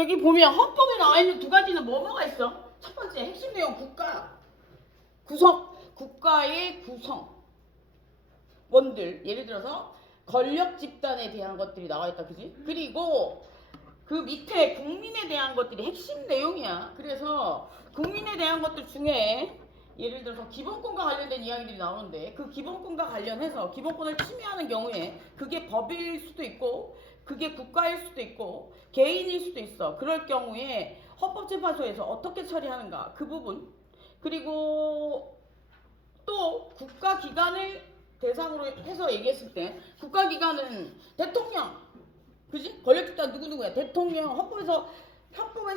여기 보면 헌법에 나와 있는 두 가지는 뭐가 있어? 첫 번째 핵심 내용 국가의 구성원들, 예를 들어서 권력 집단에 대한 것들이 나와 있다, 그지? 그리고 그 밑에 국민에 대한 것들이 핵심 내용이야. 그래서 국민에 대한 것들 중에 예를 들어서 기본권과 관련된 이야기들이 나오는데, 그 기본권과 관련해서 기본권을 침해하는 경우에 그게 법일 수도 있고 그게 국가일 수도 있고 개인일 수도 있어. 그럴 경우에 헌법재판소에서 어떻게 처리하는가, 그 부분. 그리고 또 국가기관을 대상으로 해서 얘기했을 때, 국가기관은 대통령, 그지? 권력집단 누구누구야? 대통령. 헌법에서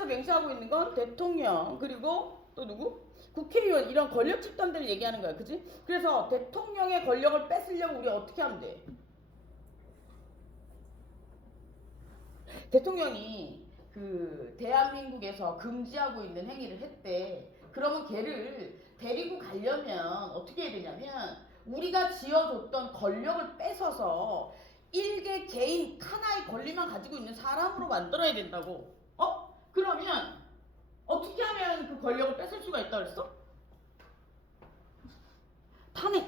명시하고 있는 건 대통령, 그리고 또 누구? 국회의원. 이런 권력 집단들을 얘기하는 거야, 그지? 그래서 대통령의 권력을 뺏으려면 우리 어떻게 하면 돼? 대통령이 그 대한민국에서 금지하고 있는 행위를 했대. 그러면 걔를 데리고 가려면 어떻게 해야 되냐면, 우리가 지어줬던 권력을 뺏어서 일개 개인 하나의 권리만 가지고 있는 사람으로 만들어야 된다고. 그러면 어떻게 하면 그 권력을 뺏을 수가 있다 그랬어? 탄핵.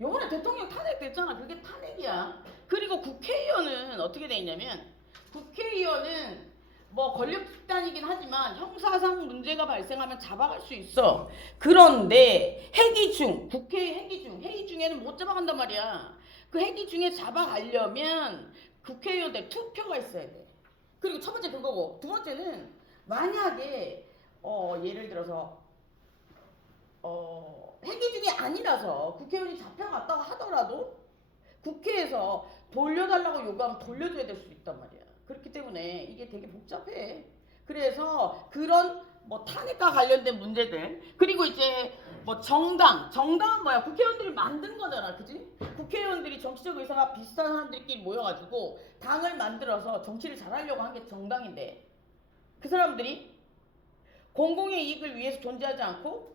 요번에 대통령 탄핵됐잖아. 그게 탄핵이야. 그리고 국회의원은 어떻게 돼 있냐면, 국회의원은 뭐 권력 집단이긴 하지만 형사상 문제가 발생하면 잡아갈 수 있어. 그런데 회의 중에는 못 잡아간단 말이야. 그 회기 중에 잡아가려면 국회의원들 투표가 있어야 돼. 그리고 첫 번째 그거고, 두 번째는 만약에 예를 들어서 회기 중이 아니라서 국회의원이 잡혀갔다고 하더라도 국회에서 돌려달라고 요구하면 돌려줘야 될 수 있단 말이야. 그렇기 때문에 이게 되게 복잡해. 그래서 그런 뭐 탄핵과 관련된 문제들, 그리고 이제 뭐 정당은 뭐야? 국회의원들이 만든 거잖아, 그지? 국회의원들이 정치적 의사가 비슷한 사람들끼리 모여가지고 당을 만들어서 정치를 잘하려고 한 게 정당인데, 그 사람들이 공공의 이익을 위해서 존재하지 않고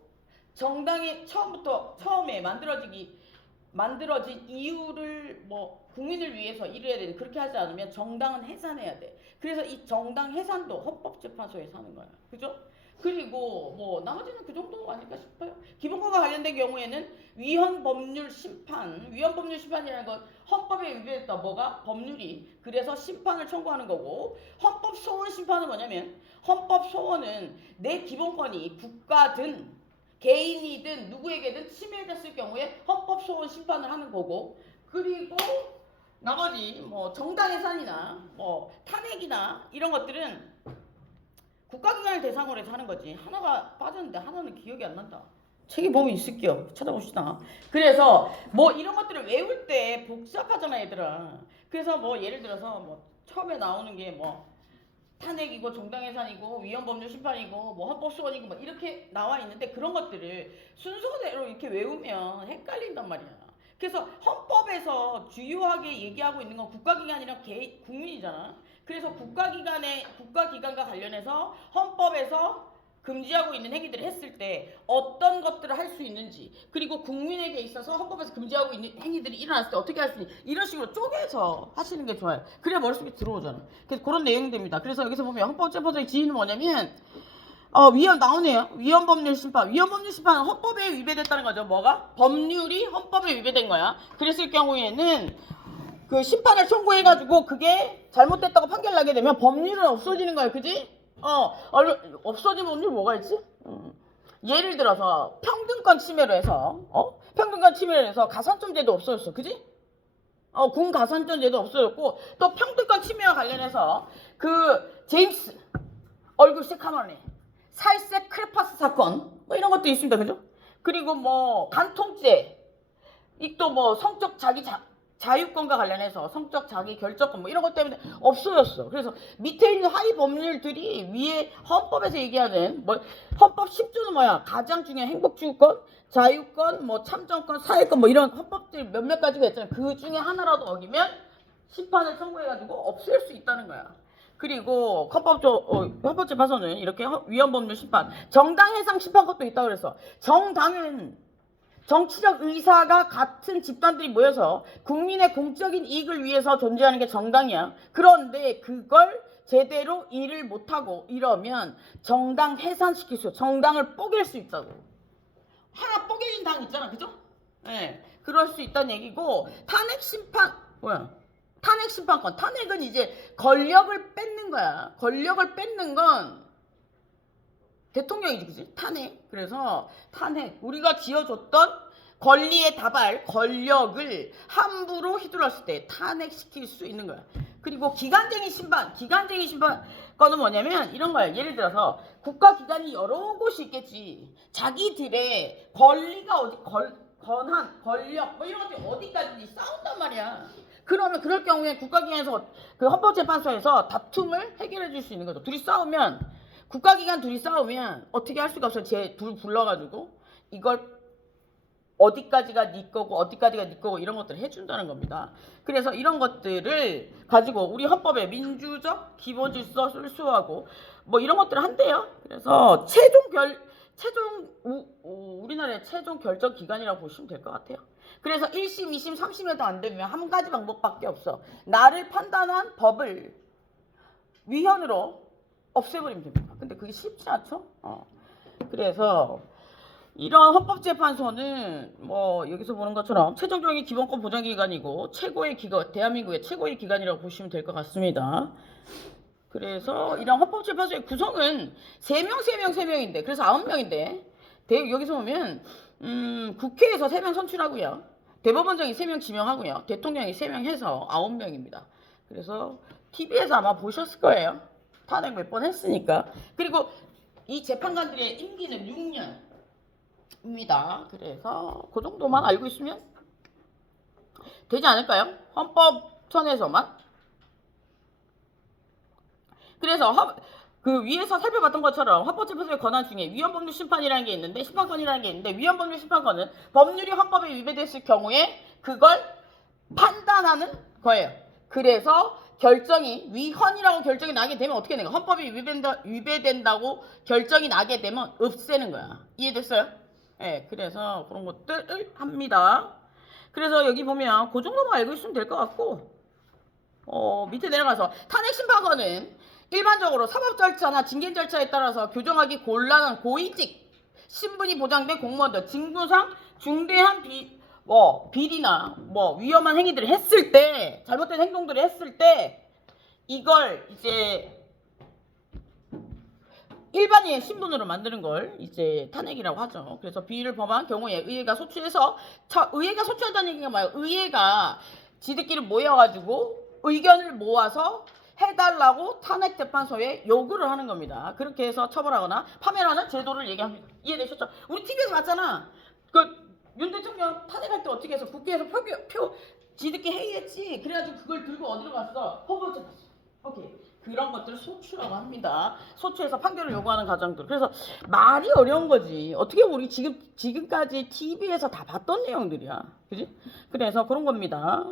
정당이 처음에 만들어진 이유를 뭐 국민을 위해서 일해야 되는, 그렇게 하지 않으면 정당은 해산해야 돼. 그래서 이 정당 해산도 헌법재판소에서 하는 거야. 그죠? 그리고 뭐 나머지는 그 정도 아닐까 싶어요. 기본권과 관련된 경우에는 위헌법률 심판이라는 건 헌법에 위배됐다. 뭐가? 법률이. 그래서 심판을 청구하는 거고, 헌법소원 심판은 뭐냐면, 헌법소원은 내 기본권이 국가든 개인이든 누구에게든 침해됐을 경우에 헌법소원 심판을 하는 거고, 그리고 나머지 뭐 정당해산이나 뭐 탄핵이나 이런 것들은 국가기관을 대상으로 해서 하는 거지. 하나가 빠졌는데 하나는 기억이 안 난다. 책에 보면 있을게요. 찾아봅시다. 그래서 뭐 이런 것들을 외울 때 복잡하잖아, 얘들아. 그래서 뭐 예를 들어서 뭐 처음에 나오는 게 뭐 탄핵이고 정당해산이고 위헌법률 심판이고 뭐 헌법소원이고 뭐 이렇게 나와 있는데, 그런 것들을 순서대로 이렇게 외우면 헷갈린단 말이야. 그래서 헌법에서 주요하게 얘기하고 있는 건 국가기관이랑 국민이잖아. 그래서 국가기관과 관련해서 헌법에서 금지하고 있는 행위들을 했을 때 어떤 것들을 할 수 있는지, 그리고 국민에게 있어서 헌법에서 금지하고 있는 행위들이 일어났을 때 어떻게 할 수 있는지, 이런 식으로 쪼개서 하시는 게 좋아요. 그래야 머릿속에 들어오잖아. 그래서 그런 내용들입니다. 그래서 여기서 보면 헌법재판소의 지위는 뭐냐면, 나오네요. 위헌법률 심판은 헌법에 위배됐다는 거죠. 뭐가? 법률이 헌법에 위배된 거야. 그랬을 경우에는 그 심판을 청구해가지고 그게 잘못됐다고 판결 나게 되면 법률은 없어지는 거야. 그지? 없어진 법률 뭐가 있지? 예를 들어서 평등권 침해로 해서 가산점제도 없어졌어. 그지? 군 가산점제도 없어졌고, 또 평등권 침해와 관련해서 그 제임스 얼굴 새카만해 살색 크레파스 사건 뭐 이런 것도 있습니다. 그죠? 그리고 뭐 간통죄, 또 뭐 성적 자유권과 관련해서 성적 자기 결정권 뭐 이런 것 때문에 없어졌어. 그래서 밑에 있는 하위 법률들이 위에 헌법에서 얘기하는 뭐 헌법 10조는 뭐야? 가장 중요한 행복주권, 자유권, 뭐 참정권, 사회권 뭐 이런 헌법들 몇몇 가지가 있잖아요. 그 중에 하나라도 어기면 심판을 청구해가지고 없앨 수 있다는 거야. 그리고 헌법재판소는 이렇게 위헌법률 심판, 정당해상 심판 것도 있다고 그랬어. 정당은 정치적 의사가 같은 집단들이 모여서 국민의 공적인 이익을 위해서 존재하는 게 정당이야. 그런데 그걸 제대로 일을 못하고 이러면 정당 해산시킬 수, 정당을 뽀갤 수 있다고. 하나 뽀개진 당 있잖아, 그죠? 예, 그럴 수 있다는 얘기고, 탄핵 심판권. 탄핵은 이제 권력을 뺏는 거야. 권력을 뺏는 건 대통령이지, 그지? 탄핵. 그래서 탄핵, 우리가 쥐어줬던 권리의 다발, 권력을 함부로 휘둘렀을 때 탄핵시킬 수 있는 거야. 그리고 기간쟁이 심판권은 뭐냐면 이런 거야. 예를 들어서 국가기관이 여러 곳이 있겠지. 자기들의 권리가 권한, 권력 뭐 이런 것들이 어디까지 싸운단 말이야. 그러면 그럴 경우에 국가기관에서 그 헌법재판소에서 다툼을 해결해 줄 수 있는 거죠. 국가기관 둘이 싸우면 어떻게 할 수가 없어요. 쟤 둘 불러가지고 이걸 어디까지가 네 거고 어디까지가 네 거고 이런 것들을 해준다는 겁니다. 그래서 이런 것들을 가지고 우리 헌법에 민주적 기본 질서 술수하고 뭐 이런 것들을 한대요. 그래서 우리나라의 최종 결정 기관이라고 보시면 될 것 같아요. 그래서 1심, 2심, 3심에도 안 되면 한 가지 방법밖에 없어. 나를 판단한 법을 위헌으로 없애버리면 됩니다. 근데 그게 쉽지 않죠? 그래서 이런 헌법재판소는 뭐 여기서 보는 것처럼 최종적인 기본권 보장기관이고 최고의 기관, 대한민국의 최고의 기관이라고 보시면 될 것 같습니다. 그래서 이런 헌법재판소의 구성은 3명인데 그래서 9명인데 여기서 보면 국회에서 3명 선출하고요. 대법원장이 3명 지명하고요. 대통령이 3명 해서 9명입니다. 그래서 TV에서 아마 보셨을 거예요. 탄핵 몇 번 했으니까. 그리고 이 재판관들의 임기는 6년입니다. 그래서 그 정도만 알고 있으면 되지 않을까요? 헌법선에서만. 그래서 그 위에서 살펴봤던 것처럼 헌법재판소의 권한 중에 위헌법률 심판이라는 게 있는데 심판권이라는 게 있는데 위헌법률 심판권은 법률이 헌법에 위배됐을 경우에 그걸 판단하는 거예요. 그래서 결정이 위헌이라고 결정이 나게 되면 어떻게 되는 거야? 헌법이 위배된다고 결정이 나게 되면 없애는 거야. 이해됐어요? 네, 그래서 그런 것들을 합니다. 그래서 여기 보면 그 정도만 알고 있으면 될 것 같고 밑에 내려가서 탄핵 심판권은 일반적으로 사법 절차나 징계 절차에 따라서 교정하기 곤란한 고위직 신분이 보장된 공무원들 직무상 중대한 비리나 위험한 행위들을 했을 때 잘못된 행동들을 했을 때 이걸 이제 일반인의 신분으로 만드는 걸 이제 탄핵이라고 하죠. 그래서 비위를 범한 경우에 의회가 소추한다는 얘기가 뭐예요? 의회가 지들끼리 모여가지고 의견을 모아서 해달라고 탄핵재판소에 요구를 하는 겁니다. 그렇게 해서 처벌하거나 파면하는 제도를 얘기합니다. 이해되셨죠? 우리 TV에서 봤잖아. 윤 대통령 탄핵할 때 어떻게 해서 국회에서 지들끼리 회의했지. 그래가지고 그걸 들고 어디로 갔어? 헌법재판소. 오케이. 그런 것들을 소추라고 합니다. 소추해서 판결을 요구하는 과정들. 그래서 말이 어려운 거지. 어떻게 우리 지금까지 TV에서 다 봤던 내용들이야. 그지? 그래서 그런 겁니다.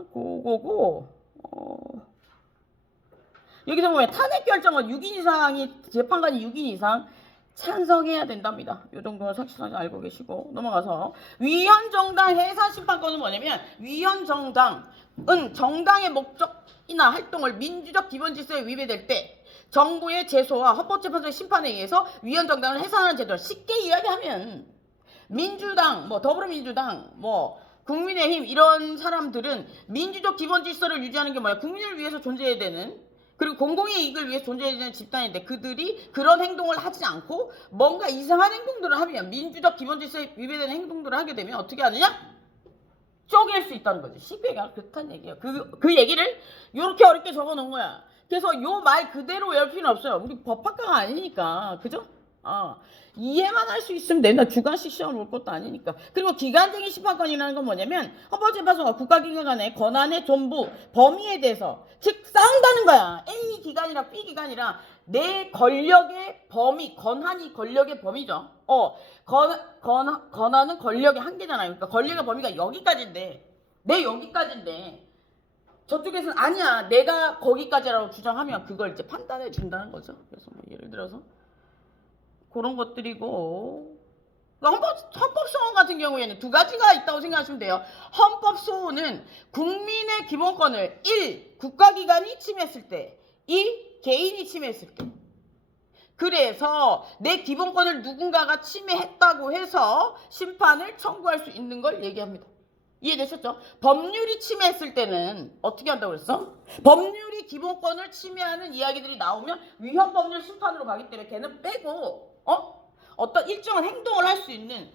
여기서 보면 탄핵 결정은 6인 이상이 재판관이 6인 이상 찬성해야 된답니다. 이 정도는 확실하게 알고 계시고 넘어가서 위헌정당 해산심판권은 뭐냐면 위헌정당은 정당의 목적이나 활동을 민주적 기본질서에 위배될 때 정부의 제소와 헌법재판소의 심판에 의해서 위헌정당을 해산하는 제도를 쉽게 이야기하면 민주당, 더불어민주당, 국민의힘 이런 사람들은 민주적 기본질서를 유지하는 게 뭐야? 국민을 위해서 존재해야 되는 그리고 공공의 이익을 위해 존재해야 되는 집단인데 그들이 그런 행동을 하지 않고 뭔가 이상한 행동들을 하면 민주적 기본질서에 위배되는 행동들을 하게 되면 어떻게 하느냐? 쪼갤 수 있다는 거지. CPA가 그렇다는 얘기예요. 그 얘기를 이렇게 어렵게 적어놓은 거야. 그래서 요 말 그대로 외울 필요는 없어요. 우리 법학과가 아니니까. 그죠? 이해만 할 수 있으면 된다. 주관식 시험을 볼 것도 아니니까. 그리고 기간쟁이 심판권이라는 건 뭐냐면 헌법재판소가 국가기관 간의 권한의 전부 범위에 대해서 즉 싸운다는 거야. A 기관이랑 B 기관이랑 내 권력의 범위, 권한이 권력의 범위죠. 권한은 권력의 한계잖아요. 그러니까 권력의 범위가 여기까지인데 내 여기까지인데 저쪽에서는 아니야. 내가 거기까지라고 주장하면 그걸 이제 판단해 준다는 거죠. 그래서 예를 들어서 그런 것들이고 헌법소원 같은 경우에는 두 가지가 있다고 생각하시면 돼요. 헌법소원은 국민의 기본권을 1. 국가기관이 침해했을 때 2. 개인이 침해했을 때. 그래서 내 기본권을 누군가가 침해했다고 해서 심판을 청구할 수 있는 걸 얘기합니다. 이해되셨죠? 법률이 침해했을 때는 어떻게 한다고 그랬어? 법률이 기본권을 침해하는 이야기들이 나오면 위헌법률 심판으로 가기 때문에 걔는 빼고 어떤 일정한 행동을 할 수 있는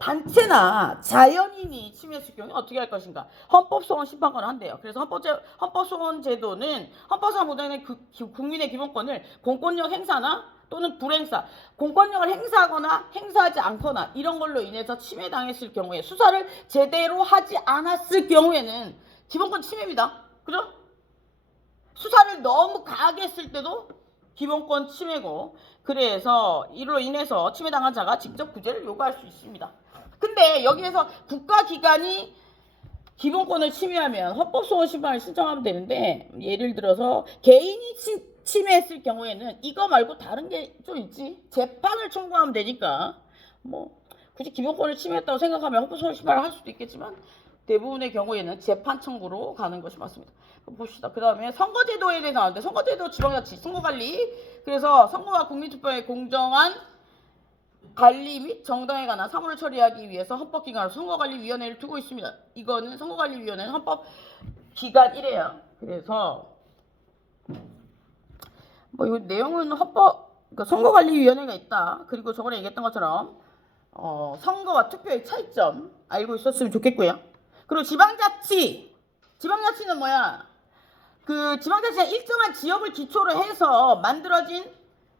단체나 자연인이 침해했을 경우에 어떻게 할 것인가? 헌법소원 심판권을 한대요. 그래서 헌법소원 제도는 헌법상 보장된 국민의 기본권을 공권력 행사나 또는 불행사, 공권력을 행사하거나 행사하지 않거나 이런 걸로 인해서 침해당했을 경우에 수사를 제대로 하지 않았을 경우에는 기본권 침해입니다. 그죠? 수사를 너무 강하게 했을 때도 기본권 침해고, 그래서 이로 인해서 침해당한 자가 직접 구제를 요구할 수 있습니다. 근데 여기에서 국가기관이 기본권을 침해하면 헌법소원 심판을 신청하면 되는데, 예를 들어서 개인이 침해했을 경우에는 이거 말고 다른 게 좀 있지. 재판을 청구하면 되니까 뭐 굳이 기본권을 침해했다고 생각하면 헌법소원 심판을 할 수도 있겠지만 대부분의 경우에는 재판 청구로 가는 것이 맞습니다. 봅시다. 그 다음에 선거제도에 대해 나오는데, 선거제도 지방자치, 선거관리. 그래서 선거와 국민투표의 공정한 관리 및 정당에 관한 사무를 처리하기 위해서 헌법기관으로 선거관리위원회를 두고 있습니다. 이거는 선거관리위원회는 헌법기관이래요. 그래서 뭐 이 내용은 그러니까 선거관리위원회가 있다. 그리고 저번에 얘기했던 것처럼 선거와 투표의 차이점 알고 있었으면 좋겠고요. 그리고 지방자치는 뭐야? 그 지방자치는 일정한 지역을 기초로 해서 만들어진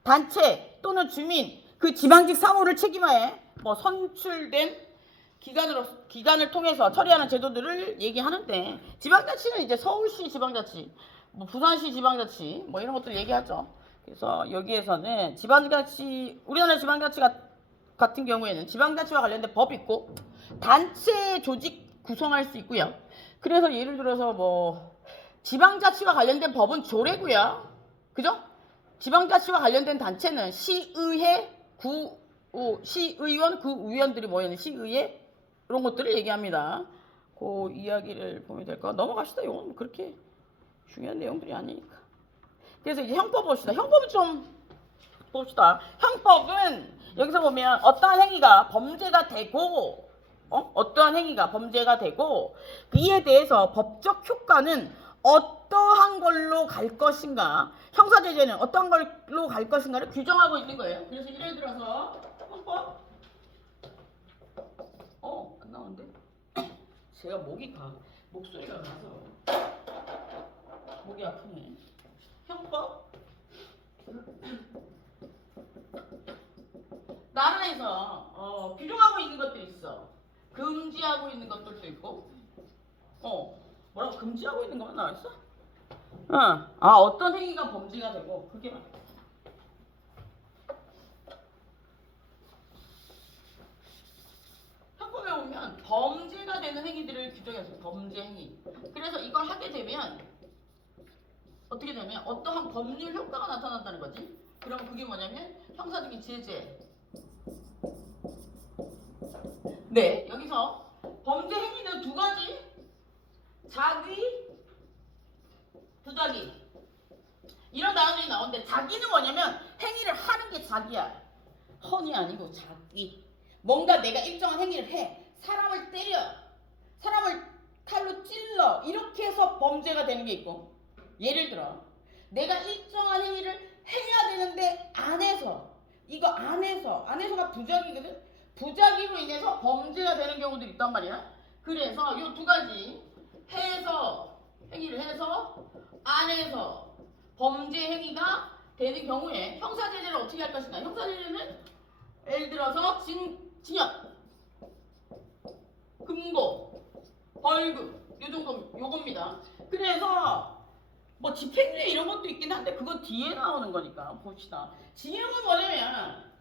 단체 또는 주민, 그 지방직 사무를 책임하에 뭐 선출된 기관을 통해서 처리하는 제도들을 얘기하는데, 지방자치는 이제 서울시 지방자치, 뭐 부산시 지방자치, 뭐 이런 것들 얘기하죠. 그래서 여기에서는 지방자치, 우리나라 지방자치 같은 경우에는 지방자치와 관련된 법이 있고 단체 조직 구성할 수 있고요. 그래서 예를 들어서 뭐 지방자치와 관련된 법은 조례고요. 그죠? 지방자치와 관련된 단체는 시의회, 시의원, 구의원들이 모여있는 시의회, 이런 것들을 얘기합니다. 그 이야기를 보면 될까? 넘어갑시다. 이건 그렇게 중요한 내용들이 아니니까. 그래서 이제 형법 봅시다. 형법을 좀 봅시다. 형법은 여기서 보면 어떠한 행위가 범죄가 되고 이에 대해서 법적 효과는 어떠한 걸로 갈 것인가, 형사제재는 어떠한 걸로 갈 것인가를 규정하고 있는 거예요. 그래서 예를 들어서 헌법 안 나오는데? 제가 목소리가 나서 목이 아프네. 형법 나라에서 규정하고 있는 것들이 있어. 금지하고 있는 것들도 있고 뭐라고 금지하고 있는 것만 나와있어? 어떤 행위가 범죄가 되고, 그게 말이야. 헌법에 보면 범죄가 되는 행위들을 규정했어요. 범죄 행위. 그래서 이걸 하게 되면 어떻게 되면 어떠한 법률 효과가 나타난다는 거지. 그럼 그게 뭐냐면 형사적인 제재. 네, 여기서 범죄 행위는 두 가지. 자기, 부자기, 이런 단어들이 나오는데, 자기는 뭐냐면 행위를 하는 게 자기야. 헌이 아니고 자기. 뭔가 내가 일정한 행위를 해. 사람을 때려, 사람을 칼로 찔러, 이렇게 해서 범죄가 되는 게 있고, 예를 들어 내가 일정한 행위를 해야 되는데 안해서가 부작위거든. 부작위로 인해서 범죄가 되는 경우도 있단 말이야. 그래서 이 두 가지, 행위를 해서 안해서 범죄 행위가 되는 경우에 형사제재를 어떻게 할 것인가. 형사제재는 예를 들어서 징역, 금고, 벌금, 요겁니다. 그래서 뭐 집행유예 이런 것도 있긴 한데 그건 뒤에 나오는 거니까 봅시다. 징역은 뭐냐면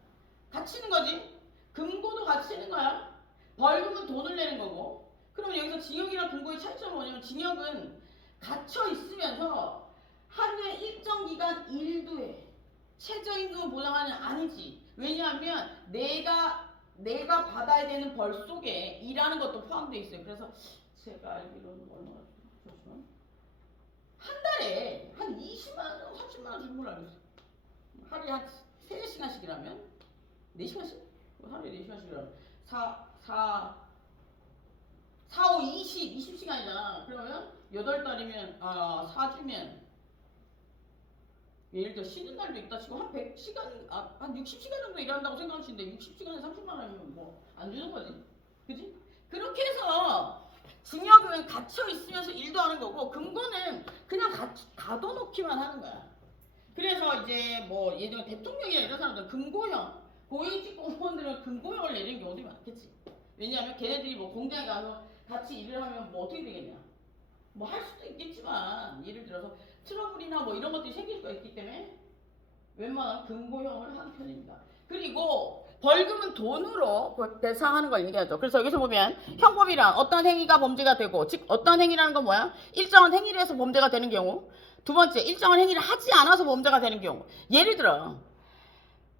갇히는 거지. 금고도 갇히는 거야. 벌금은 돈을 내는 거고. 그럼 여기서 징역이랑 금고의 차이점은 뭐냐면, 징역은 갇혀 있으면서 하루에 일정 기간 일도 해. 최저임금 보장하는 아니지. 왜냐하면 내가 받아야 되는 벌 속에 일하는 것도 포함되어 있어요. 그래서 제가 알기로는 얼마나 한 달에 한 20만 원, 30만 원 주는 걸로 알고 있어. 하루에 한 3시간씩이라면 4시간씩? 하루에 4시간씩이라면 4, 5, 20시간이잖아. 그러면 8달이면 4주면 예를 들어 쉬는 날도 있다 치고 한 100시간, 한 60시간 정도 일한다고 생각하시는데 60시간에 30만 원이면 뭐 안 주는 거지. 그지? 그렇게 해서 징역은 갇혀 있으면서 일도 하는 거고 금고는 그냥 가둬놓기만 하는 거야. 그래서 이제 뭐 예전에 대통령이나 이런 사람들 금고형, 고위직 공무원들은 금고형을 내리는 경우도 많겠지. 왜냐하면 걔네들이 뭐 공장에 가서 같이 일을 하면 뭐 어떻게 되겠냐. 뭐 할 수도 있겠지만 예를 들어서 트러블이나 뭐 이런 것들이 생길 수가 있기 때문에 웬만한 금고형을 하는 편입니다. 그리고 벌금은 돈으로 배상하는 걸 얘기하죠. 그래서 여기서 보면 형법이란 어떤 행위가 범죄가 되고, 즉 어떤 행위라는 건 뭐야? 일정한 행위를 해서 범죄가 되는 경우. 두 번째, 일정한 행위를 하지 않아서 범죄가 되는 경우. 예를 들어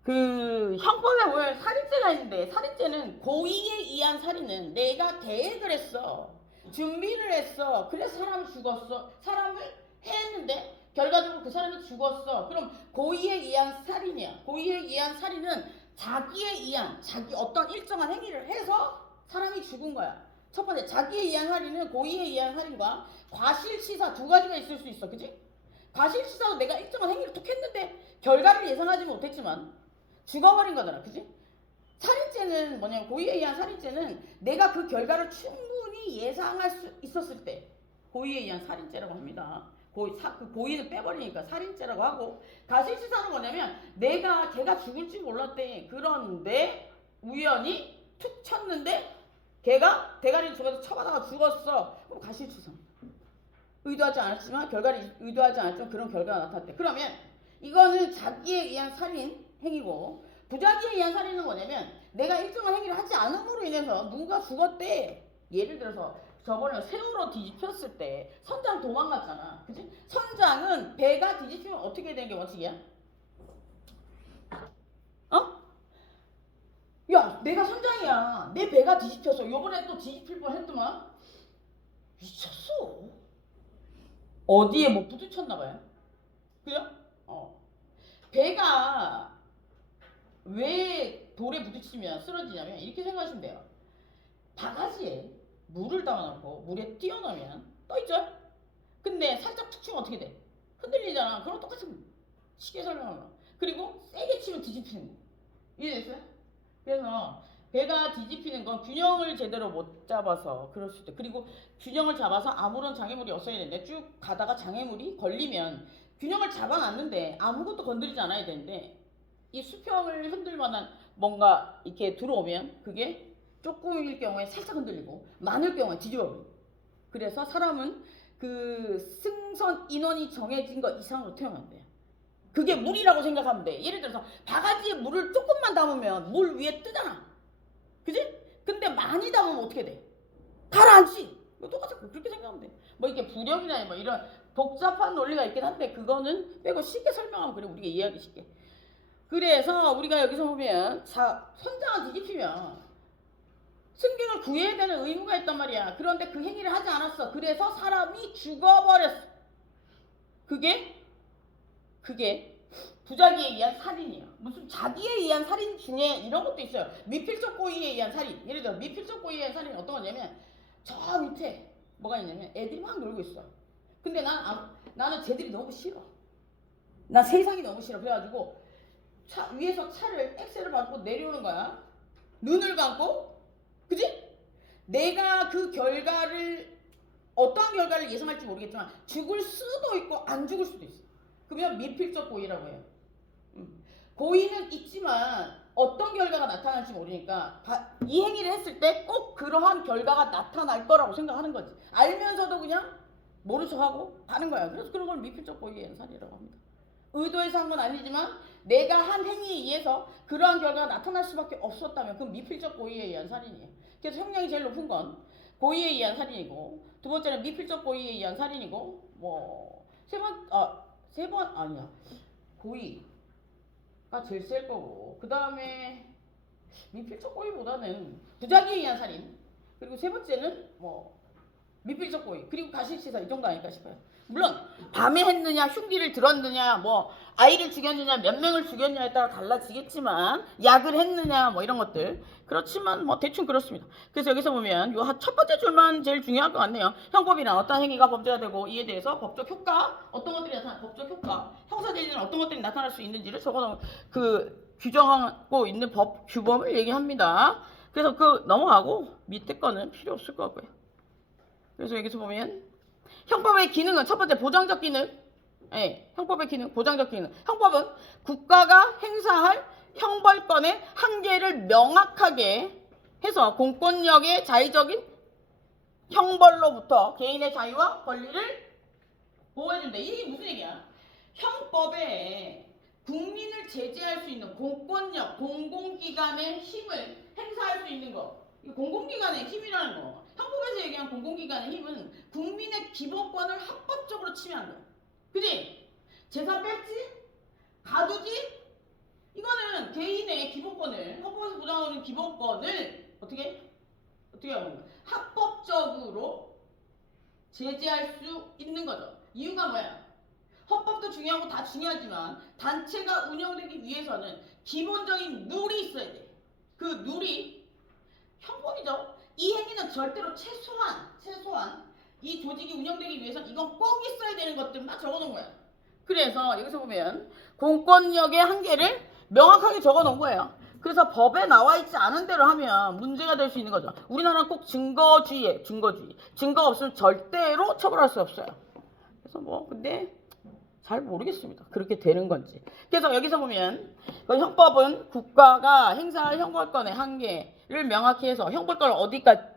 그 형법에 보면 살인죄가 있는데 살인죄는 고의에 의한 살인은 내가 계획을 했어. 준비를 했어. 그래서 사람을 죽었어. 사람을 했는데 결과적으로 그 사람이 죽었어. 그럼 고의에 의한 살인이야. 고의에 의한 살인은 자기에 의한 어떤 일정한 행위를 해서 사람이 죽은 거야. 첫 번째, 자기에 의한 살인은 고의에 의한 살인과 과실치사 두 가지가 있을 수 있어. 그지? 과실치사도 내가 일정한 행위를 툭 했는데 결과를 예상하지 못했지만 죽어버린 거잖아. 그지? 살인죄는 뭐냐면 고의에 의한 살인죄는 내가 그 결과를 충분히 예상할 수 있었을 때 고의에 의한 살인죄라고 합니다. 그 고의는 빼버리니까 살인죄라고 하고, 과실치사는 뭐냐면 내가 걔가 죽을지 몰랐대. 그런데 우연히 툭 쳤는데 걔가 대가리를 죽어서 쳐가다가 죽었어. 그럼 과실치사. 의도하지 않았지만 결과를 의도하지 않았지만 그런 결과가 나타났대. 그러면 이거는 자기에 의한 살인 행위고, 부자기에 의한 살인은 뭐냐면 내가 일정한 행위를 하지 않음으로 인해서 누가 죽었대. 예를 들어서 저번에 세월호 뒤집혔을 때 선장 도망갔잖아. 그치? 선장은 배가 뒤집히면 어떻게 되는 게 원칙이야? 어? 야, 내가 선장이야. 내 배가 뒤집혔어. 요번에 또 뒤집힐 뻔했더만. 미쳤어. 어디에 뭐 부딪혔나 봐요. 그죠? 배가 왜 돌에 부딪히면 쓰러지냐면 이렇게 생각하시면 돼요. 바가지에 물을 담아놓고 물에 띄어넣으면 떠있죠? 근데 살짝 툭 치면 어떻게 돼? 흔들리잖아. 그럼 똑같이 쉽게 설명하면. 그리고 세게 치면 뒤집히는 거. 이해됐어요? 그래서 배가 뒤집히는 건 균형을 제대로 못 잡아서 그럴 수 있대. 그리고 균형을 잡아서 아무런 장애물이 없어야 되는데 쭉 가다가 장애물이 걸리면 균형을 잡아놨는데 아무것도 건드리지 않아야 되는데 이 수평을 흔들 만한 뭔가 이렇게 들어오면 그게 조금일 경우에 살짝 흔들리고 많을 경우에 뒤집어버려요. 그래서 사람은 그 승선 인원이 정해진 것 이상으로 태어나면 돼요. 그게 물이라고 생각하면 돼. 예를 들어서 바가지에 물을 조금만 담으면 물 위에 뜨잖아. 그지? 근데 많이 담으면 어떻게 돼? 가라앉지. 똑같이 그렇게 생각하면 돼. 뭐 이렇게 부력이나 뭐 이런 복잡한 논리가 있긴 한데 그거는 빼고 쉽게 설명하면 그래 우리가 이해하기 쉽게. 그래서 우리가 여기서 보면 선장을 뒤집히면 승객을 구해야 되는 의무가 있단 말이야. 그런데 그 행위를 하지 않았어. 그래서 사람이 죽어버렸어. 그게 부자기에 의한 살인이에요. 무슨 자기에 의한 살인 중에 이런 것도 있어요. 미필적 고의에 의한 살인. 예를 들어 미필적 고의에 의한 살인이 어떤 거냐면 저 밑에 뭐가 있냐면 애들이 막 놀고 있어. 근데 나는 쟤들이 너무 싫어. 난 세상이 너무 싫어. 그래가지고 위에서 차를 엑셀을 밟고 내려오는 거야. 눈을 감고. 그지? 내가 그 결과를 어떠한 결과를 예상할지 모르겠지만 죽을 수도 있고 안 죽을 수도 있어. 그러면 미필적 고의라고 해요. 고의는 있지만 어떤 결과가 나타날지 모르니까 이 행위를 했을 때 꼭 그러한 결과가 나타날 거라고 생각하는 거지. 알면서도 그냥 모른 척하고 하는 거야. 그래서 그런 걸 미필적 고의의 연산이라고 합니다. 의도해서 한 건 아니지만 내가 한 행위에 의해서 그러한 결과가 나타날 수밖에 없었다면 그건 미필적 고의에 의한 살인이에요. 그래서 형량이 제일 높은 건 고의에 의한 살인이고, 두 번째는 미필적 고의에 의한 살인이고, 뭐 세 번 아니야. 고의가 제일 셀 거고, 그 다음에 미필적 고의보다는 부작위에 의한 살인, 그리고 세 번째는 뭐 미필적 고의, 그리고 가실치사 이 정도 아닐까 싶어요. 물론 밤에 했느냐, 흉기를 들었느냐, 뭐 아이를 죽였느냐, 몇 명을 죽였느냐에 따라 달라지겠지만 약을 했느냐, 뭐 이런 것들. 그렇지만 뭐 대충 그렇습니다. 그래서 여기서 보면 요 첫 번째 줄만 제일 중요할 것 같네요. 형법이란 어떤 행위가 범죄가 되고 이에 대해서 법적 효과, 어떤 것들이 나타나, 법적 효과, 형사제재는 어떤 것들이 나타날 수 있는지를 적어놓은 그 규정하고 있는 법 규범을 얘기합니다. 그래서 그 넘어가고 밑에 거는 필요 없을 것 같고요. 그래서 여기서 보면 형법의 기능은 첫 번째 보장적 기능. 예, 형법의 기능, 보장적 기능. 형법은 국가가 행사할 형벌권의 한계를 명확하게 해서 공권력의 자의적인 형벌로부터 개인의 자유와 권리를 보호해준다. 이게 무슨 얘기야? 형법에 국민을 제재할 수 있는 공권력, 공공기관의 힘을 행사할 수 있는 거. 공공기관의 힘이라는 거. 형법에서 얘기한 공공기관의 힘은 국민의 기본권을 합법적으로 침해한다. 그지? 재산 뺐지? 가두지? 이거는 개인의 기본권을, 헌법에서 보장하는 기본권을 어떻게 하는 거야? 합법적으로 제재할 수 있는 거죠. 이유가 뭐야? 헌법도 중요하고 다 중요하지만 단체가 운영되기 위해서는 기본적인 룰이 있어야 돼. 그 룰이 형법이죠. 이 행위는 절대로 최소한 이 조직이 운영되기 위해서는 이건 꼭 있어야 되는 것들만 적어놓은 거야. 그래서 여기서 보면 공권력의 한계를 명확하게 적어놓은 거예요. 그래서 법에 나와 있지 않은 대로 하면 문제가 될 수 있는 거죠. 우리나라는 꼭 증거주의에 증거가 없으면 절대로 처벌할 수 없어요. 그래서 뭐 근데 잘 모르겠습니다. 그렇게 되는 건지. 그래서 여기서 보면 그 형법은 국가가 행사할 형벌권의 한계를 명확히 해서 형벌권을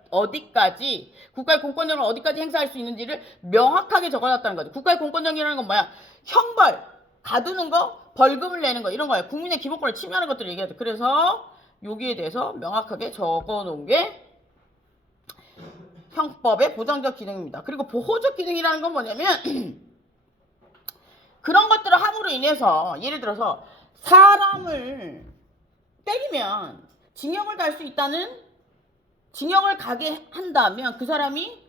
어디까지 국가의 공권력을 어디까지 행사할 수 있는지를 명확하게 적어놨다는 거죠. 국가의 공권력이라는 건 뭐야? 형벌, 가두는 거, 벌금을 내는 거 이런 거예요. 국민의 기본권을 침해하는 것들을 얘기하죠. 그래서 여기에 대해서 명확하게 적어놓은 게 형법의 보장적 기능입니다. 그리고 보호적 기능이라는 건 뭐냐면 그런 것들을 함으로 인해서 예를 들어서 사람을 때리면 징역을 갈 수 있다는 징역을 가게 한다면 그 사람이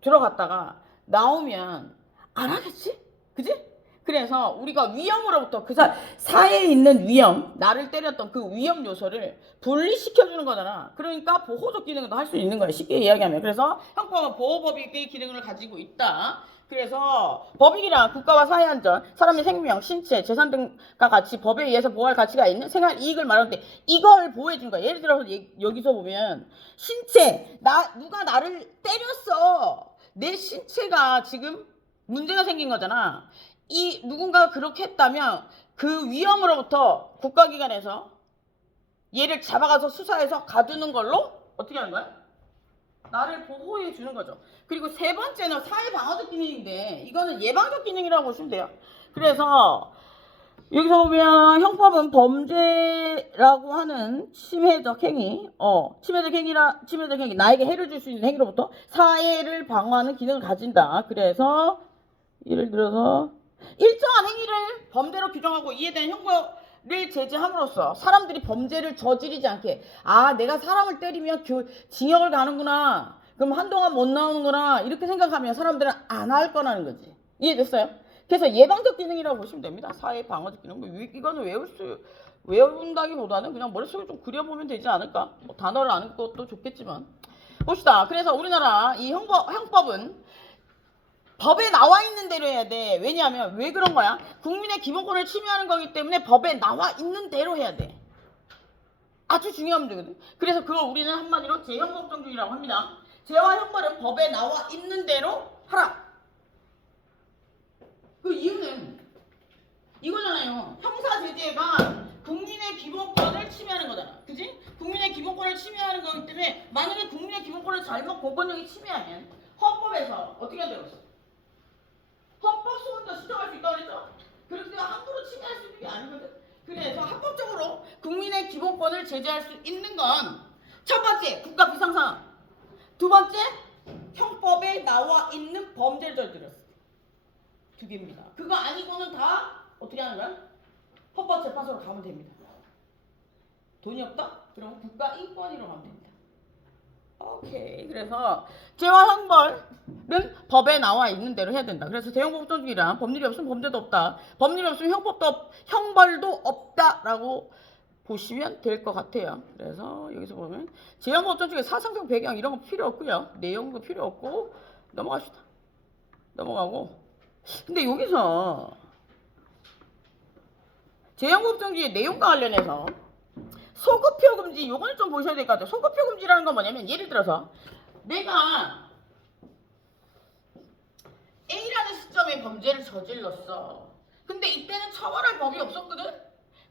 들어갔다가 나오면 안 하겠지? 그지? 그래서 우리가 위험으로부터 그 사회에 있는 위험, 나를 때렸던 그 위험 요소를 분리시켜주는 거잖아. 그러니까 보호적 기능도 할 수 있는 거야. 쉽게 이야기하면. 그래서 형법은 보호법의 기능을 가지고 있다. 그래서 법익이란 국가와 사회 안전, 사람의 생명, 신체, 재산 등과 같이 법에 의해서 보호할 가치가 있는 생활 이익을 말하는데 이걸 보호해준 거야. 예를 들어서 여기서 보면 신체, 누가 나를 때렸어. 내 신체가 지금 문제가 생긴 거잖아. 이 누군가가 그렇게 했다면 그 위험으로부터 국가기관에서 얘를 잡아가서 수사해서 가두는 걸로 어떻게 하는 거야? 나를 보호해 주는 거죠. 그리고 세 번째는 사회방어적 기능인데 이거는 예방적 기능이라고 보시면 돼요. 그래서 여기서 보면 형법은 범죄라고 하는 침해적 행위, 침해적 행위, 나에게 해를 줄 수 있는 행위로부터 사회를 방어하는 기능을 가진다. 그래서 예를 들어서 일정한 행위를 범죄로 규정하고 이에 대한 형벌을 제재함으로써 사람들이 범죄를 저지르지 않게 내가 사람을 때리면 징역을 가는구나. 그럼 한동안 못 나오는구나. 이렇게 생각하면 사람들은 안 할 거라는 거지. 이해됐어요? 그래서 예방적 기능이라고 보시면 됩니다. 사회 방어적 기능. 이거는 외운다기보다는 그냥 머릿속에 좀 그려보면 되지 않을까. 뭐 단어를 아는 것도 좋겠지만. 봅시다. 그래서 우리나라 이 형법은 법에 나와 있는 대로 해야 돼. 왜냐하면 왜 그런 거야? 국민의 기본권을 침해하는 거기 때문에 법에 나와 있는 대로 해야 돼. 아주 중요한 문제거든. 그래서 그걸 우리는 한마디로 제형법정주의라고 합니다. 제와 형벌은 법에 나와 있는 대로 하라. 그 이유는 이거잖아요. 형사제재가 국민의 기본권을 침해하는 거잖아. 그지? 국민의 기본권을 침해하는 거기 때문에 만약에 국민의 기본권을 잘못 공권력이 침해하면 헌법에서 어떻게 한다고 했어? 헌법 소원도 신청할 수 있다고 그랬죠? 그렇게 함부로 침해할 수 있는 게 아니거든. 그래서 합법적으로 국민의 기본권을 제재할 수 있는 건 첫 번째, 국가 비상상황. 두 번째, 형법에 나와 있는 범죄를 저질렀어. 두 개입니다. 그거 아니고는 다 어떻게 하는 거야? 헌법재판소로 가면 됩니다. 돈이 없다? 그럼 국가인권위로 가면 됩니다. 오케이. 그래서 죄와 형벌은 법에 나와 있는 대로 해야 된다. 그래서 대형법정주의란 법률이 없으면 범죄도 없다. 법률이 없으면 형벌도 없다라고 보시면 될 것 같아요. 그래서 여기서 보면 재형법정주의 사상적 배경 이런 거 필요 없고요. 내용도 필요 없고 넘어갑시다. 넘어가고. 근데 여기서 재형법정주의 내용과 관련해서 소급표 금지 요거는 좀 보셔야 될 것 같아요. 소급표 금지라는 건 뭐냐면 예를 들어서 내가 A라는 시점에 범죄를 저질렀어. 근데 이때는 처벌할 법이 없었거든.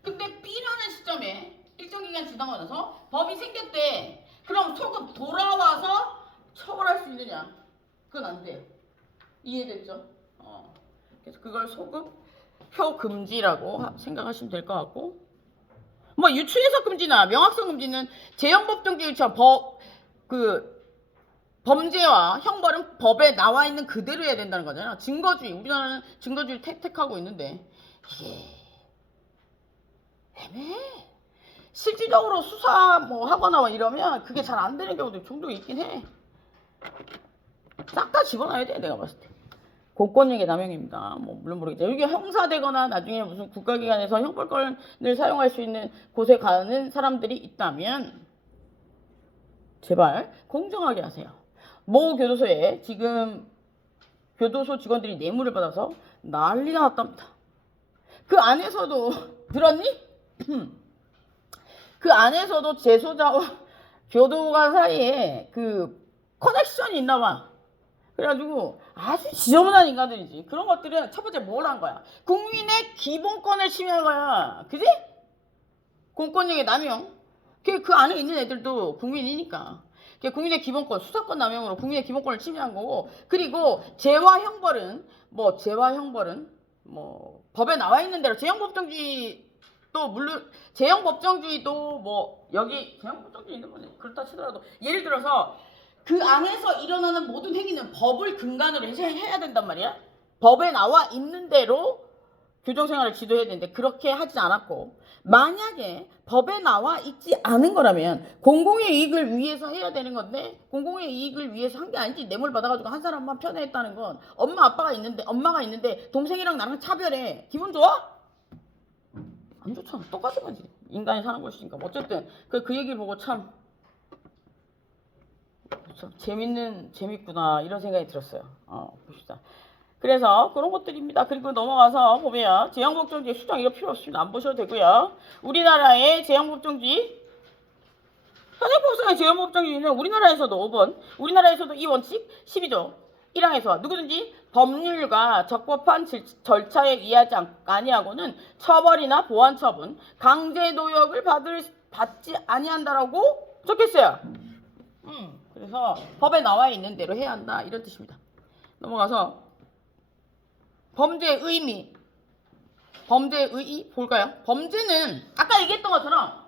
근데 B라는 시점에 일정 기간 지나고 나서 법이 생겼대. 그럼 소급 돌아와서 처벌할 수 있느냐? 그건 안 돼요. 이해됐죠? 그래서 그걸 소급표 금지라고 생각하시면 될 것 같고, 뭐 유추해석 금지나 명확성 금지는 재형법정주의처럼 범죄와 형벌은 법에 나와 있는 그대로 해야 된다는 거잖아. 증거주의, 우리나라는 증거주의를 택하고 있는데 이게 애매해. 실질적으로 수사 뭐 하거나 이러면 그게 잘 안 되는 경우도 종종 있긴 해. 싹 다 집어넣어야 돼, 내가 봤을 때. 공권력의 남용입니다. 뭐 물론 모르겠죠. 이게 형사되거나 나중에 무슨 국가기관에서 형벌권을 사용할 수 있는 곳에 가는 사람들이 있다면 제발 공정하게 하세요. 모 교도소에 지금 교도소 직원들이 뇌물을 받아서 난리가 났답니다. 그 안에서도 들었니? 그 안에서도 재소자와 교도관 사이에 그 커넥션이 있나 봐. 그래가지고 아주 지저분한 인간들이지. 그런 것들은 첫 번째 뭘 한 거야? 국민의 기본권을 침해한 거야. 그지? 공권력의 남용. 그 안에 있는 애들도 국민이니까. 국민의 기본권, 수사권 남용으로 국민의 기본권을 침해한 거고, 그리고 재와 형벌은 법에 나와 있는 대로 재형법정주의도 물론 재형법정주의도 뭐 여기 재형법정주의는 뭐 그렇다 치더라도 예를 들어서 그 안에서 일어나는 모든 행위는 법을 근간으로 해야 된단 말이야. 법에 나와 있는 대로 교정생활을 지도해야 되는데 그렇게 하지 않았고, 만약에 법에 나와 있지 않은 거라면 공공의 이익을 위해서 해야 되는 건데 공공의 이익을 위해서 한 게 아니지. 뇌물 받아가지고 한 사람만 편애했다는 건 엄마가 있는데 동생이랑 나랑 차별해. 기분 좋아? 안 좋잖아. 똑같은 거지. 인간이 사는 것이니까. 어쨌든 그 얘기를 보고 참 재밌구나 이런 생각이 들었어요. 봅시다. 그래서 그런 것들입니다. 그리고 넘어가서 보면 재형법정주의 수정 이거 필요 없습니다. 안 보셔도 되고요. 우리나라의 재형법정주의 현행법상의 재형법정주의는 우리나라에서도 5번 우리나라에서도 이 원칙 12조 1항에서 누구든지 법률과 적법한 절차에 의하지 아니하고는 처벌이나 보완처분, 강제노역을 받지 아니한다라고 적혔어요. 그래서 법에 나와 있는 대로 해야 한다 이런 뜻입니다. 넘어가서 범죄의 의미 볼까요? 범죄는 아까 얘기했던 것처럼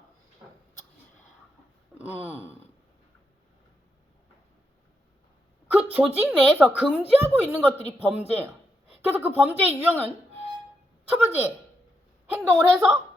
그 조직 내에서 금지하고 있는 것들이 범죄예요. 그래서 그 범죄의 유형은 첫 번째 행동을 해서,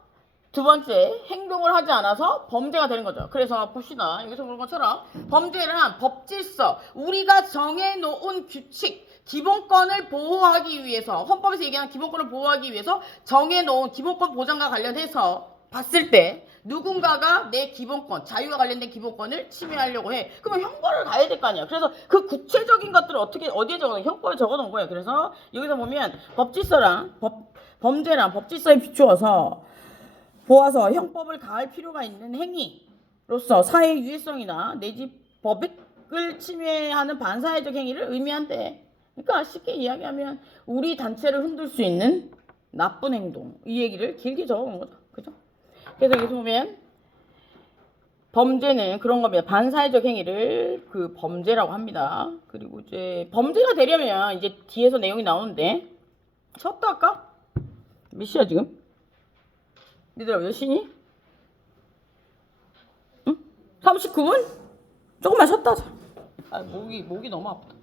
두 번째 행동을 하지 않아서 범죄가 되는 거죠. 그래서 봅시다. 여기서 그런 것처럼 범죄란 법질서, 우리가 정해놓은 규칙, 기본권을 보호하기 위해서, 헌법에서 얘기하는 기본권을 보호하기 위해서 정해놓은 기본권 보장과 관련해서 봤을 때 누군가가 내 기본권, 자유와 관련된 기본권을 침해하려고 해. 그러면 형벌을 가야 될 거 아니야. 그래서 그 구체적인 것들을 어디에 적어놓은 형법에 적어놓은 거예요. 그래서 여기서 보면 법질서랑 범죄랑 법질서에 보아서 형법을 가할 필요가 있는 행위로서 사회 유해성이나 내지 법익을 침해하는 반사회적 행위를 의미한대. 그러니까 쉽게 이야기하면 우리 단체를 흔들 수 있는 나쁜 행동, 이 얘기를 길게 적어놓은 거죠. 그죠? 그래서 여기서 보면 범죄는 그런 겁니다. 반사회적 행위를 그 범죄라고 합니다. 그리고 이제 범죄가 되려면 이제 뒤에서 내용이 나오는데 쳤다 할까? 몇 시야 지금? 얘들아 몇 시니? 응? 39분? 조금만 쉬었다 하자. 목이 너무 아프다.